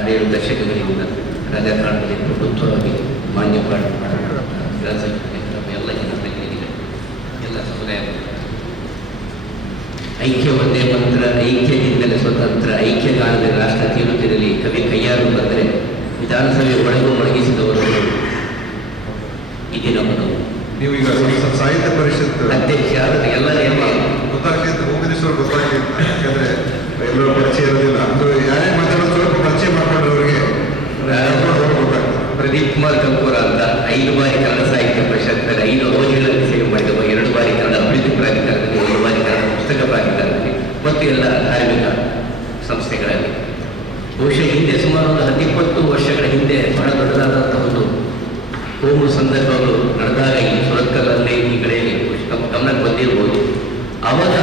6 ದಶಕಗಳಿಂದ ರಾಜಕಾರಣದಲ್ಲಿ ಪ್ರಭುತ್ವವಾಗಿ ಮಾನ್ಯ ಎಲ್ಲ ಜನಪ್ರತಿನಿಧಿಗಳು ಎಲ್ಲ ಸಮುದಾಯ ಐಕ್ಯ ಒಂದೇ ಮಂತ್ರ, ಐಕ್ಯದಿಂದಲೇ ಸ್ವತಂತ್ರ, ಐಕ್ಯಗಾನದಲ್ಲಿ ರಾಷ್ಟ್ರ ತೀರುತ್ತಿರಲಿ ಕವಿ ಕೈಯಾರು ಬಂದರೆ ವಿಧಾನಸಭೆ ಒಳಗಿಸಿದವರು ಈ ದಿನವನ್ನು ನೀವು ಈಗ ಸಾಹಿತ್ಯ ಪರಿಷತ್ ಅಧ್ಯಕ್ಷ ಎಲ್ಲ ಗೊತ್ತಾಗ್ತಿತ್ತು, ಹೋಗಿದೀಶ್ವರ್ ಗೊತ್ತಾಗ್ತಿತ್ತು. ಯಾಕಂದ್ರೆ ಎಲ್ಲರೂ ಪರಿಚಯ ಇರೋದಿಲ್ಲ, ಅಂದ್ರೆ ಯಾರೇ ಮಾತಾಡೋದು ಸ್ವಲ್ಪ ಪರಿಚಯ ಮಾಡ್ಕೊಂಡ್ರವ್ರಿಗೆ ಗೊತ್ತಾಗ್ತದೆ. ಪ್ರದೀಪ್ ಕುಮಾರ್ ಕಲ್ಪೂರ ಅಂತ 5 ಬಾರಿ ಕನ್ನಡ ಸಾಹಿತ್ಯ ಪರಿಷತ್ನಲ್ಲಿ 5 ಅವಧಿಗಳಲ್ಲಿ ಸೇವೆ ಮಾಡಿದವ, 2 ಬಾರಿ ಕನ್ನಡ ಅಭಿವೃದ್ಧಿ ಪ್ರಾಧಿಕಾರದಲ್ಲಿ, 1 ಬಾರಿ ಕನ್ನಡ ಪುಸ್ತಕ ಪ್ರಾಧಿಕಾರದಲ್ಲಿ ಮತ್ತು ಎಲ್ಲ ಧಾರ್ಮಿಕ ಸಂಸ್ಥೆಗಳಲ್ಲಿ. ಬಹುಶಃ ಹಿಂದೆ ಸುಮಾರು ಒಂದು 10-20 ವರ್ಷಗಳ ಹಿಂದೆ ಬಹಳ ದೊಡ್ಡದಾದಂಥ ಒಂದು ಕೋಮು ಸಂದರ್ಭಗಳು ನಡೆದಾಗ ಈ ಸುರತ್ಕಲ್ಲಲ್ಲಿ ಈ ಕಡೆಯಲ್ಲಿ ನಮ್ಮ ಗಮನಕ್ಕೆ ಬಂದಿರ್ಬೋದು. ಆವಾಗ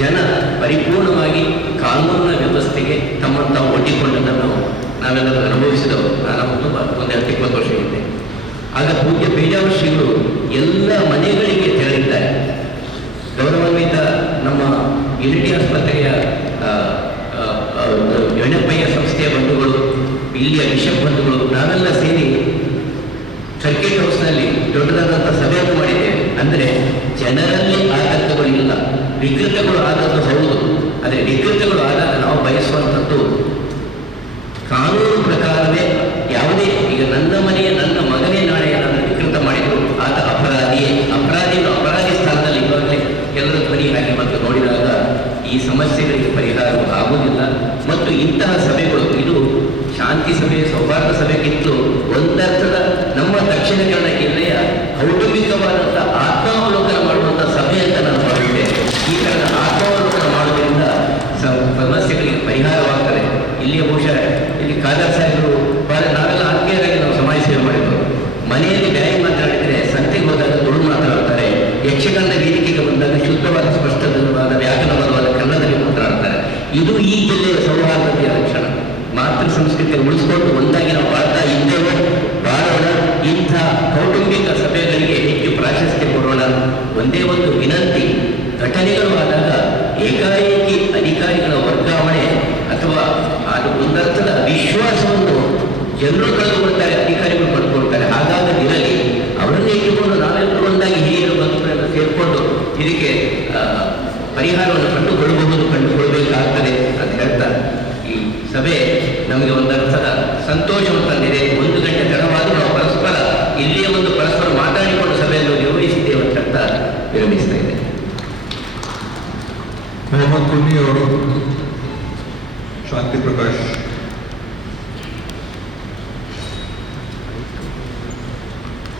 ಜನ ಪರಿಪೂರ್ಣವಾಗಿ ಕಾನೂನಿನ ವ್ಯವಸ್ಥೆಗೆ ತಮ್ಮನ್ನು ತಾವು ಒಡ್ಡಿಕೊಂಡದನ್ನು ನಾವೆಲ್ಲರೂ ಅನುಭವಿಸಿದವರು. ನಾನು ತುಂಬ ಒಂದು 10-20 ವರ್ಷ ಹಿಂದೆ. ಆಗ ಪೂಜ್ಯ ಪೇಜಾವರ ಶ್ರೀಗಳು ಎಲ್ಲ ಮನೆಗಳಿಗೆ ತೆರಳಿದ್ದಾರೆ. ಗೌರವಾನ್ವಿತ ನಮ್ಮ ಯುನಿಟಿ ಆಸ್ಪತ್ರೆಯ ಯಣಪ್ಪಯ್ಯ ಸಂಸ್ಥೆಯ ಬಂಧುಗಳು, ಇಲ್ಲಿಯ ಬಿಷಪ್ ಬಂಧುಗಳು, ನಾವೆಲ್ಲ ಸೇರಿ ಸರ್ಕಿಟ್ ಹೌಸ್ನಲ್ಲಿ ದೊಡ್ಡದಾದಂಥ ಸಭೆಯನ್ನು ಮಾಡಿದ್ದೇವೆ. ಅಂದರೆ ಜನರಲ್ಲಿ ಆತಂಕಗಳಿಲ್ಲ, ವಿಕೃತಗಳು ಆದದ್ದು ಹೌದು. ಆದರೆ ವಿಕೃತಗಳು ಆದಾಗ ನಾವು ಬಯಸುವಂಥದ್ದು ಕಾನೂನು ಪ್ರಕಾರವೇ. ಯಾವುದೇ ಈಗ ನನ್ನ ಮನೆಯ ನನ್ನ ಮಗನೇ ನಾಳೆ ಏನಾದರೂ ವಿಕೃತ ಮಾಡಿದ್ರು ಆತ ಅಪರಾಧಿಯೇ. ಅಪರಾಧಿ ಸ್ಥಾನದಲ್ಲಿ ಇರುವಾಗಲೇ ಎಲ್ಲರ ಧ್ವನಿ ಹಾಗೆ ಮತ್ತು ನೋಡಿದಾಗ ಈ ಸಮಸ್ಯೆಗಳಿಗೆ ಪರಿಹಾರ ಆಗುವುದಿಲ್ಲ. ಮತ್ತು ಇಂತಹ ಸಭೆಗಳು ಇದು ಶಾಂತಿ ಸಭೆ, ಸೌಹಾರ್ದ ಸಭೆಗಿಂತಲೂ ಒಂದರ್ಥದ ನಮ್ಮ ದಕ್ಷಿಣ ಕನ್ನಡ ಜಿಲ್ಲೆಯ ಕೌಟುಂಬಿಕವಾದಂಥ ಆತ್ಮಾವಲೋಕನ ಮಾಡುವಂಥ ಸಭೆ ಅಂತ ನಾನು ಭಾವಿಸ್ತೇನೆ. ಈ ಥರದ ಆತ್ಮಾವಲೋಕನ ಮಾಡೋದ್ರಿಂದ ಸಮಸ್ಯೆಗಳಿಗೆ ಪರಿಹಾರವಾಗ್ತದೆ. ಇಲ್ಲಿಯ ಬಹುಶಃ ಇಲ್ಲಿ ಖಾದರ್ ಸಾಹೇಬರು ನಾವೆಲ್ಲ ಆತ್ಮೀಯರಾಗಿ ನಾವು ಸಮಾಜ ಸೇವೆ ಮಾಡಿದ್ರು. ಮನೆಯಲ್ಲಿ ಬ್ಯಾರಿ ಮಾತನಾಡಿದರೆ ಸಂತೆಗೆ ಹೋದಾಗ ತುಳು ಮಾತನಾಡ್ತಾರೆ. ಯಕ್ಷಗಾನ ವೇದಿಕೆಗೆ ಬಂದಾಗ ಶುದ್ಧವಾದ ಸ್ಪಷ್ಟವಾದ ವ್ಯಾಕರಣವಾದ ಕನ್ನಡದಲ್ಲಿ ಮಾತನಾಡ್ತಾರೆ. ಇದು ಈ ಜಿಲ್ಲೆಯ ಸೌಹಾರ್ದತೆಯ ಲಕ್ಷಣ. ಮಾತೃ ಸಂಸ್ಕೃತಿ ಉಳಿಸಿಕೊಂಡು ಒಂದಾಗಿ ನಾವು ಬಾಳ್ತಾ ಇದ್ದೇವೆ, ಬಾಳೋಣ. ಇಂಥ ಕೌಟುಂಬಿಕ ಸಭೆಗಳಿಗೆ ಹೆಚ್ಚು ಪ್ರಾಶಸ್ತ್ಯ ಕೊಡೋಣ. ಒಂದೇ ಒಂದು ವಿನಂತಿ, ಘಟನೆಗಳು ಆದಾಗ ಏಕಾಏಕಿ ಅಧಿಕಾರಿಗಳ ವರ್ಗಾವಣೆ ಅಥವಾ ಅದು ಒಂದರ್ಥದ ವಿಶ್ವಾಸವನ್ನು ಜನರು ಕಳೆದುಕೊಳ್ತಾರೆ, ಅಧಿಕಾರಿಗಳು ಪಡ್ಕೊಳ್ತಾರೆ. ಹಾಗಾಗದಿರಲಿ. ಅವರನ್ನೇ ಇಟ್ಟುಕೊಂಡು ನಾವೆಲ್ಲರೂ ಒಂದಾಗಿ ಹಿರಿಯರು ಬಂಧುಗಳೆಲ್ಲ ಸೇರಿಕೊಂಡು ಇದಕ್ಕೆ ಪರಿಹಾರವನ್ನು ಕಂಡುಕೊಳ್ಬೇಕಾಗ್ತದೆ ಅಂತ ಹೇಳ್ತಾ ಈ ಸಭೆ ನಮಗೆ ಒಂದರ್ಥದ ಸಂತೋಷವನ್ನು ತಂದಿದೆ. 1 ಗಂಟೆ ತಡವಾದರೂ ನಾವು ಪರಸ್ಪರ ಇಲ್ಲಿಯೇ ಒಂದು ಪರಸ್ಪರ ಮಾತಾಡಿಕೊಂಡು ಸಭೆಯನ್ನು ನಿರ್ವಹಿಸಿದ್ದೇವೆ ಅಂತ ಹೇಳ್ತಾ ವಿರಮಿಸ್ತಾ ಇದೆ. ಮೊಹಮ್ಮದ್ ಕುನ್ನಿ ಅವರು, ಶಾಂತಿ ಪ್ರಕಾಶ್